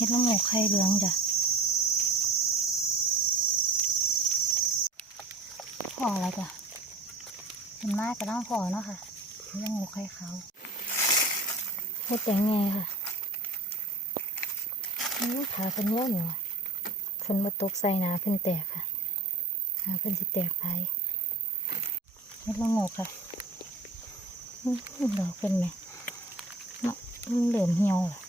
เฮ็ดละโงกไข่เหลืองจ้ะพอแล้วจ้ะเป็นมากก็ต้องพอเนาะค่ะเฮ็ดละโงกไข่เขาเฮ็ดแต่งไงค่ะอู้ขาเพิ่นเยอะอยู่อะฝนมาตกใส่นาเพิ่นแตกค่ะหนาเพิ่นสิแตกไปเฮ็ดละโงกค่ะดอกเพิ่นไหมเนาะเหลือมเหี่ยวล่ะ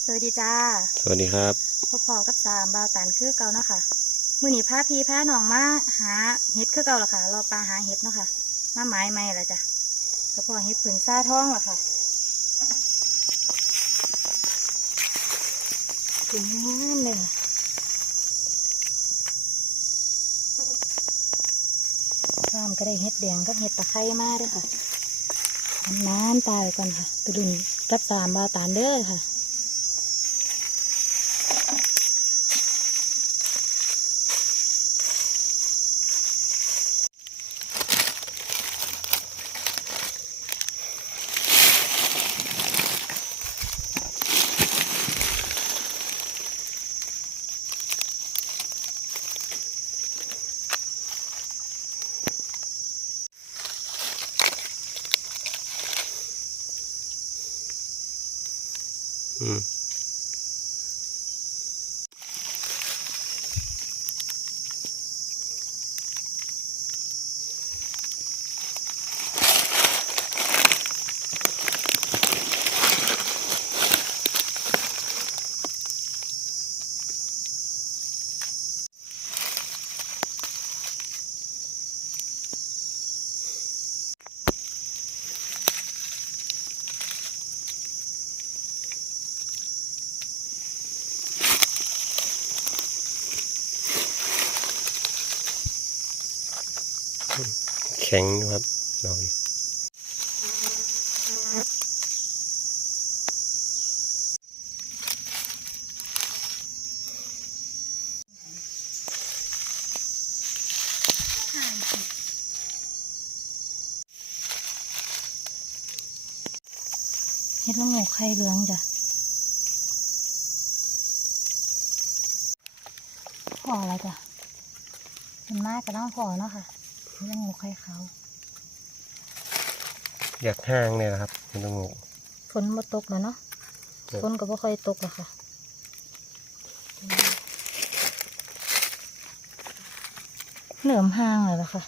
ส วัสดีจ้า สวัสดีครับพ่อพอกับสามบาวตันคือเก่าเนาะค่ะมื่อนี้พาพี่พาน้องมาหาเห็ดคือเก่าละค่ะรอปลาหาเห็ดเนาะค่ะมาไม้ไม่ละจ้ะก็พอเห็ดผึ่งซ่าท้องละค่ะถึงงามเลยค่ะตามก็ได้เห็ดแดงกับเห็ดตะไคร้มาด้วยค่ะทำน้ำตายก่อนค่ะตุลุนกับสามบาวตานเด้อค่ะ อืม แข็งนะครับดอกนี้เฮ็ดละโงกไข่เหลืองจ้ะพอแล้วจ้ะเป็นมากก็ต้องพอเนาะค่ะ เฮ็ดละโงกไข่ขาวอยากห้างเนี่ยนะครับไม่ต้องงงฝนมาตกแล้วเนาะครับฝนก็บ่ค่อยตกหรอกค่ะเหลื่อมห้างเลยล่ะค่ะ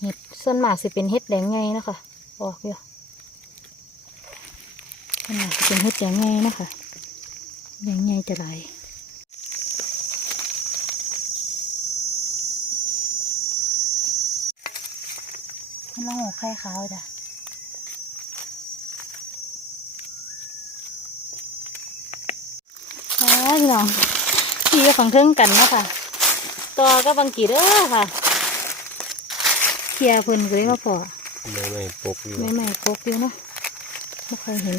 เห็ดส่วนมากสิเป็นเห็ดแดงไงนาะคะออกอยู่ส่วนมากสิเป็นเห็ดแดงไงเนาะคะแดงไงจะไหล มันละโงกไข่ขาวจ้ะค่ะพี่น้องพี่กับของเทิงกันเนาะค่ะตัวก็บางกีเด้อค่ะเคลียร์เพิ่นเลยมาพอไม่ไม่ปกอยู่ไม่ไม่ปกอยู่เนาะไม่เคยเห็น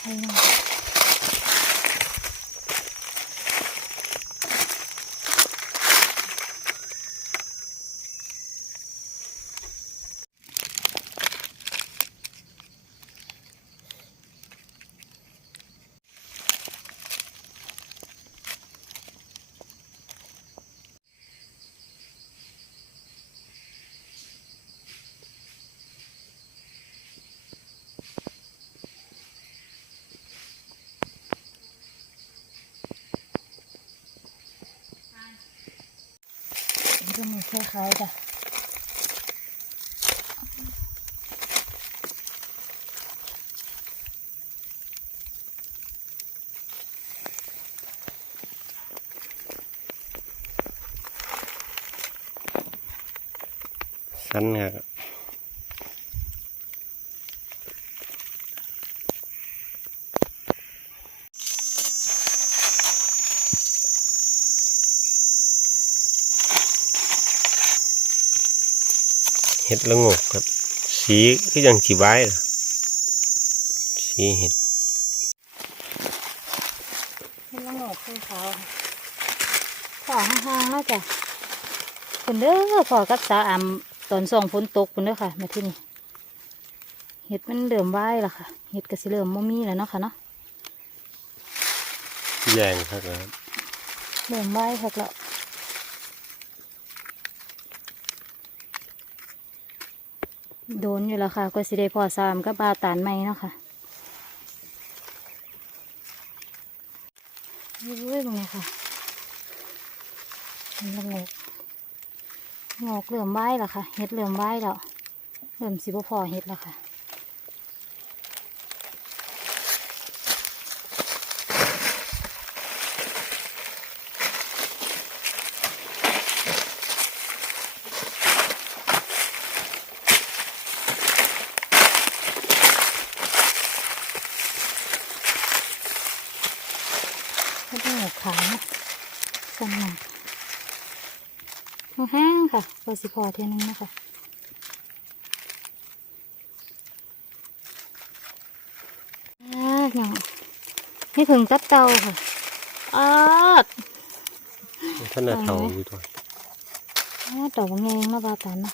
ใช่เนา มันคล้ายๆกันสั้นครับ ห็ดละโงกครับ สีก็ยังสีไว้ล่ะสีเห็ดเห็ดละโงกคือเขาขอห่างๆแล้วจ้ะคุณเด้อพอกับสาวอำตอนส่องฝนตกคุณเด้อค่ะ มาที่นี่เห็ดมันเริ่มไหวแล้วค่ะเห็ดก็สิเริ่มมมีแล้วเนาะค่ะเนาะแรงครับครับเริ่มไหวค่ะแล้ว โดนอยู่แล้วค่ะก็สิได้พอสามก็บาตานไม้เนาะค่ะเรื่อยตรงนี้ค่ะมันละโงกงอกเริ่มไหวแล้วค่ะ เห็ดเหลื่มไหวแล้วเริ่มสิบพอเห็ดแล้วค่ะ ไม่ต้องหกขานะสั่นหนักแห้งๆค่ะ ก็สิพอเทียนึงนะคะอ่าอย่างนี่ถึงตัดเตาค่ะอ้าดท่านน่ะเทาอยู่ตัวอ้าดดอกบางแงงนะบาตันนะ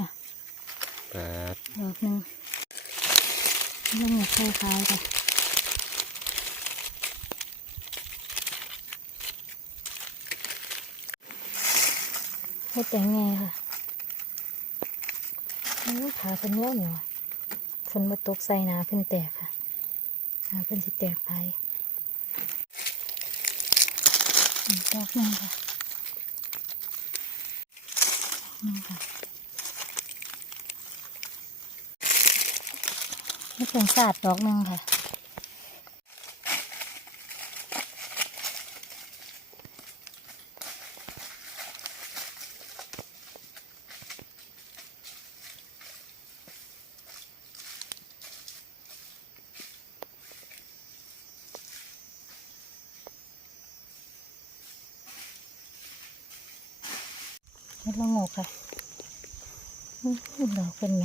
นะแปดดอกหนึ่งยังอยากคล้ายๆค่ะ ให้แต่งไงค่ะโอ้ยขาเป็นเนื้อเหนียวอะฝนมาตกใส่หนาเพิ่นแตกค่ะหนาเพิ่นสิแตกไปอีกดอกหนึ่งค่ะหนึ่งค่ะนี่เป็นศาสตร์ดอกหนึ่งค่ะ เฮ็ดละงกค่ะอื้อดอกเป็นไง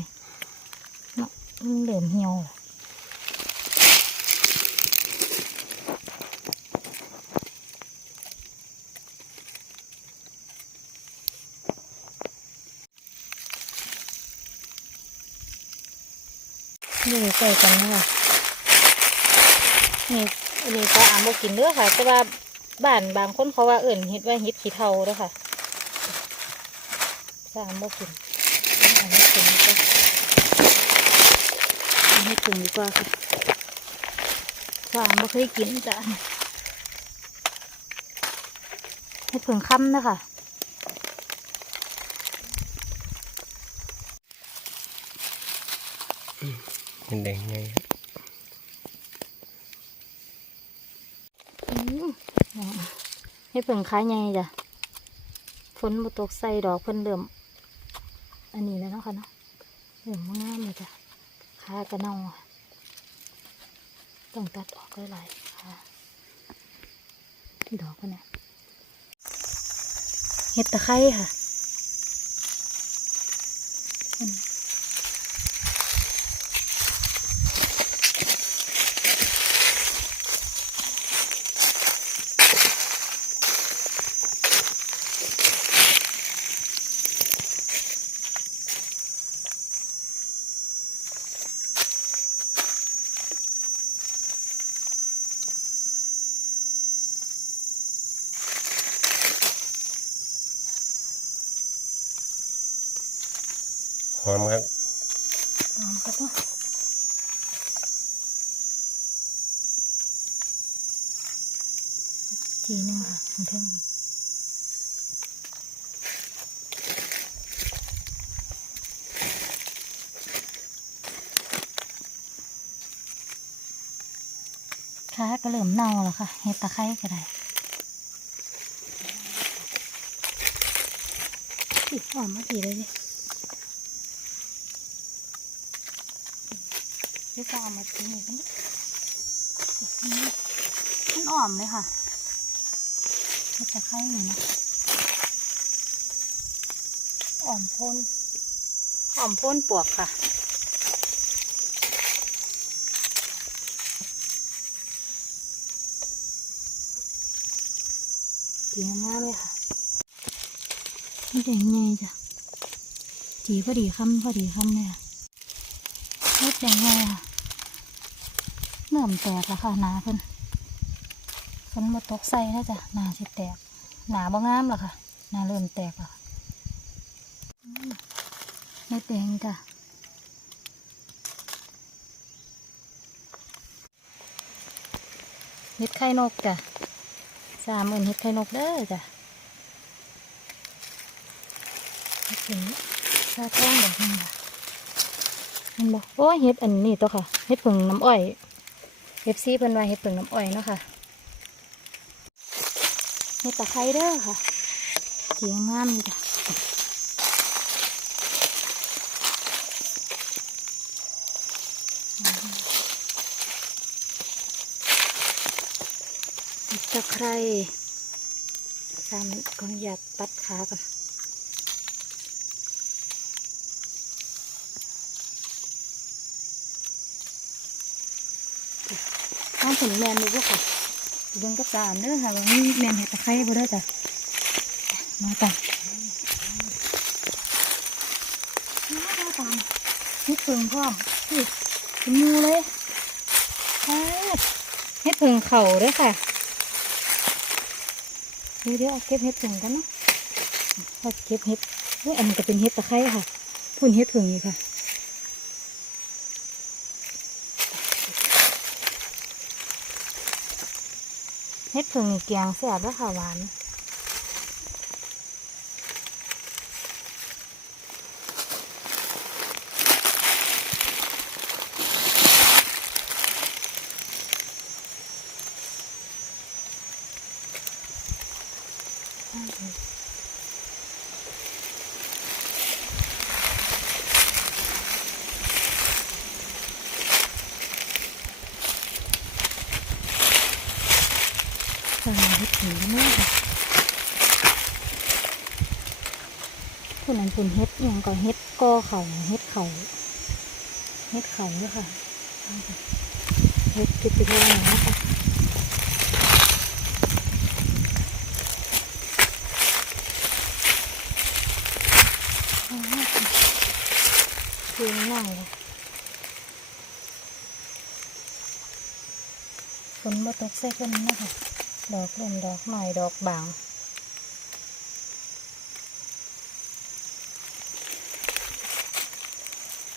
เนาะมันเหลือมเหี่ยวอะอยู่ใกล้กันเลยนี่อันนี้ก็อ่านบกินเด้อค่ะ แต่ว่าบ้านบางคนเขาว่าเอิ่นเฮ็ดว่าเฮ็ดขี้เทาด้อค่ะ สามบ่กินอันนี้กินดีกว่าอันนี้กินดีกว่าค่ะสามบ่เคยกินจ้ะให้เพิ่งค่ำนะคะเห็ดแดงไงอืมอ่าให้เพิ่งคล้ายไงจ้ะฝนบ่ตกใส่ดอกเพิ่นเริ่ม อันนี้แล้วเนาะค่ะเนาะเริ่มงามเลยจ้ะขากระนองต้องตัดออกหลายๆค่ะดอกก็เนี่ยเห็ดตะไคร้ค่ะ หอมครับหอมครับเนาะทีหนึงค่ะของเทิงขาก็เริ่มเน่าแล้วค่ะเห็ดตะไคร้ก็ได้อีหอมมาทีเลยเนี่ย ที่จะเอามาทิ้งนี่กันดิมันอ่อมเลยค่ะมันจะไข่หนึ่งนะอ่อมพ่นอ่อมพ่นปวกค่ะเกียงมากเลยค่ะมันเป็นไงจ้ะจีพอดีคำพอดีคำเลยค่ะเล็ดยังไงค่ะ เริ่มแตกแล้วค่ะหนาเพิ่นฝนมาตกใส่แล้วจ้ะหนาสิแตก หนาบ่งามแล้วค่ะหนาเริ่มแตกแล้วค่ะอืมเม็ดแดงจ้ะเห็ดไข่นกจ้ะสามหมื่นเห็ดไข่นกเด้อจ้ะถึงซาท้องดอกนึงค่ะเห็นบอกโอ้เห็ดอันนี้ตัวค่ะเห็ดผึ่งน้ำอ้อย อฟซีเพิ่นว่าเห็ดผึ่งน้ำอ้อยเนาะค่ะเห็ดตะไคร้เด้อค่ะเสียงงามเลยจ้ะเห็ดตะไคร้ตามกองหยัดตัดขากันางผลแมนดูพวกค่ะเบิ่งกับตานเด้อค่ะว่ามีแมนเห็ดตะไคร้บ่เด้จ้ะมาตามมาตามเฮ็ดเพิงพร้อมนี่มูเลยเฮ็ดเพิงเข่าเด้อค่ะเดี๋ยวเดียวเอาเก็บเห็ดผึ่งกันเนาะเอาเก็บเห็ดเฮ้ยอันนี้จะเป็นเห็ดตะไคร้ค่ะ พุ่นเห็ดผึ่งอยู่ค่ะ เห็ดผึ่งนี่เกียงแสบแล้วค่ะหวาน ใส่เห็ดผึ่งกันเลยค่ะพุ่นนั้นพุ่นเห็ดย่างก็เห็ดกอเขาเห็ดเขาเห็ดเขาด้วยค่ะเห็ดกิติโลหน่อยนะคะคือนั่งเลยฝนมาตกใส่กันนะคะ ดอกเล่นดอกหน่อยดอกบาง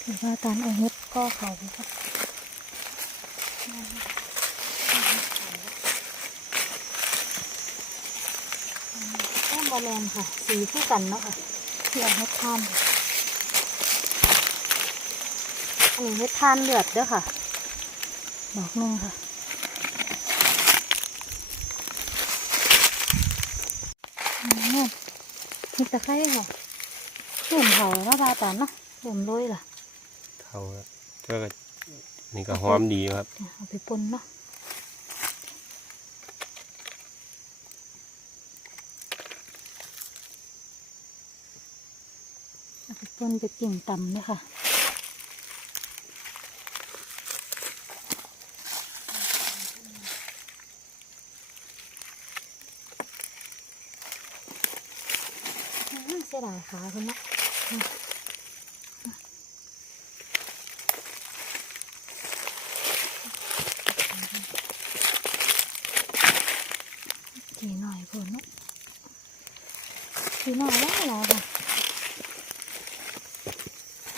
ถือว่าการเอาเฮ็ดก็เขาค่ะแก้มบอลแมนค่ะ สีคู่กันเนาะค่ะที่เอาเฮ็ดทานค่ะอันนี้เฮ็ดทานเลือดเด้อค่ะ ดอกหนึงค่ะ อืมมีตะไคร้ค่ะเห็นเขาแล้วพาตานเนาะเริ่มโรยล่ะเท่าแล้วเจ้าก็นี่ก็หอมดีครับเดี๋ยวเอาไปปนเนาะเอาไปปนไปกิ่งต่ำเลยค่ะอืม เสียดายขาคุณเนาะทีหน่อยพอเนาะทีหน่อยแล้วเหรอค่ะ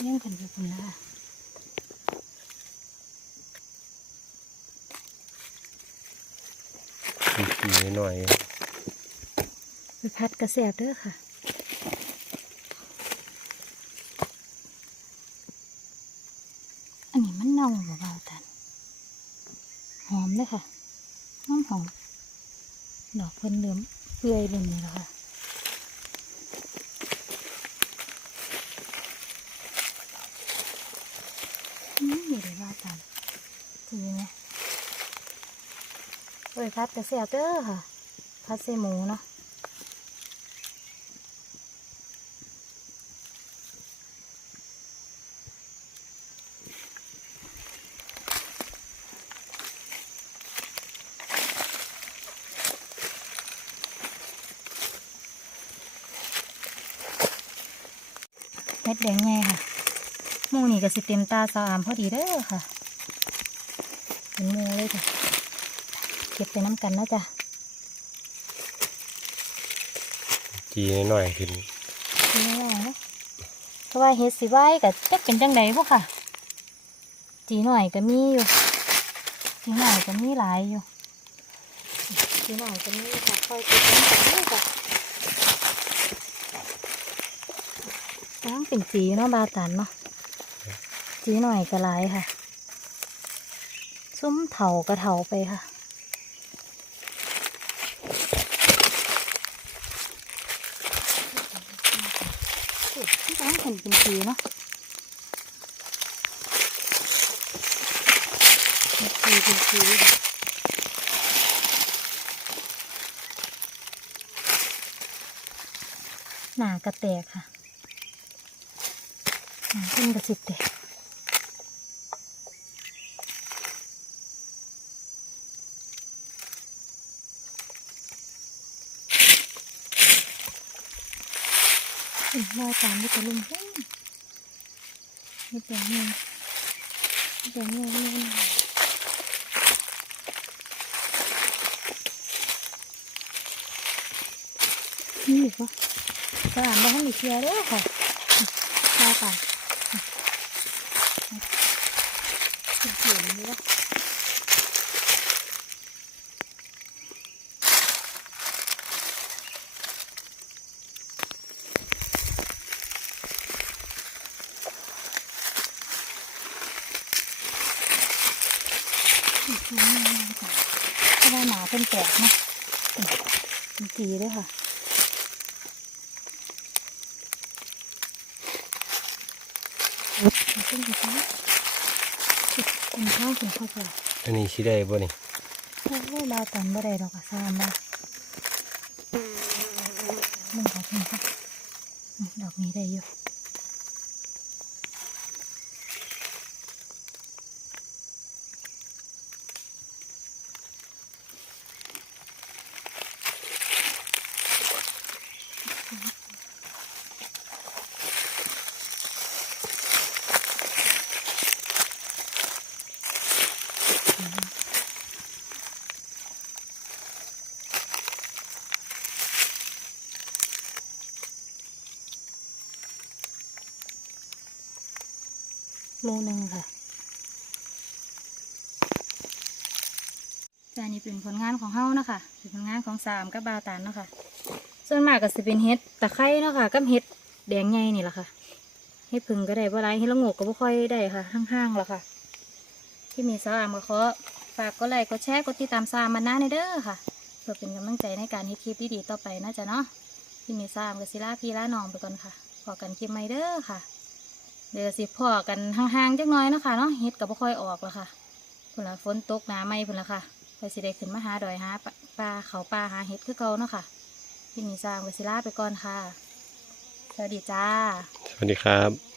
ยังขันอยู่คุณนะดีๆหน่อยไปพัดกระแสบเด้อค่ะ อันนี้มันเน่าเบาๆตันหอมเลยค่ะหอมหอม ดอกเพิ่นเหลือมเปื่อยเลยนี่แล้วค่ะนี่เดี๋ยวว่ากันทีไหมเอ้ยพัดกระเสียเด้อค่ะพัดใส่หมูเนาะ เฮ็ดแดงแง่ค่ะหมูนี่ก็สิเต็มตาสาวอามพอดีเด้อค่ะ เป็นหมูเลยจ้ะเก็บไปน้ำกันนะจ๊ะจีหน่อยๆขึ้นเป็นยังไงเนาะเพราะว่าเฮ็ดสิไว้กับจะเป็นจังไดพวกค่ะ จีหน่อยก็มีอยู่ จีหน่อยก็มีหลายอยู่ จีหน่อยก็มีค่ะค่อยเก็บน้ำกันเลยจ้ะ ตั้งเป็นจีเนาะบาตันเนาะจีหน่อยก็หลายค่ะ ซุ้มเถากระเถาไปค่ะที่ร้านเห็นเป็นทีเนาะเป็นทีเป็นทีหนากระแตกค่ะ หนาขึ้นกระสิบแตกอืมาตามที่จะลุงเฮ้ยไม่แต่เงี้ยแต่เงี้ยไม่เป็นไรนี่อีกปะสะอาดบ้านมีเชียร์ด้วยค่ะข้าวป่าเขียนนี่ละเพราะว่าหนาเป็นแตกนะเป็นจีด้วยค่ะ ขึ้นไปซ้เป็นข้าว ถึงข้าวเปล่าอันนี้ชิได้บ่นี่โอ้โหบาตันบ่ได้ดอกอะซามบ่มึงขอเพิ่มค่ะอืมดอกนี้ได้อยู่ โลหนึ่งค่ะจานนี้เป็นผลงานของเฮานะคะเป็นผลงานของสามกับบาตันเนาะค่ะ ส่วนมากก็สิเป็นเฮ็ดตะไคร้เนาะค่ะกับเฮ็ดแดงใหญ่นี่แหละค่ะเฮ็ดผึ่งก็ได้บ่ไรเฮ็ดละงกก็บ่ค่อยได้ค่ะห้างๆแล้วค่ะ ที่มีสาวอามก็ขอฝากกดไลค์กดแชร์กดติดตามสามมันนะในเด้อค่ะเพื่อเป็นกำลังใจในการเฮ็ดคลิปดีๆต่อไปนะจ๊ะเนาะที่มีสามกับศิลาพีลาน้องไปก่อนค่ะพอกันคลิปใหม่เด้อค่ะ เดี๋ยวสิพ่อกันห่างๆจักหน่อยเนาะคะเนาะเฮ็ดกับ่ค่อยออกแล้วค่ะพุ่นละฝนตกหนาไม่พุ่นละค่ะไปสิได้ขึ้นมาหาดอยหาปลาเขาปลาหาเฮ็ดคือเก่าเนาะค่ะที่มีสร้างไปสิลาไปก่อนค่ะ สวัสดีจ้า สวัสดีครับ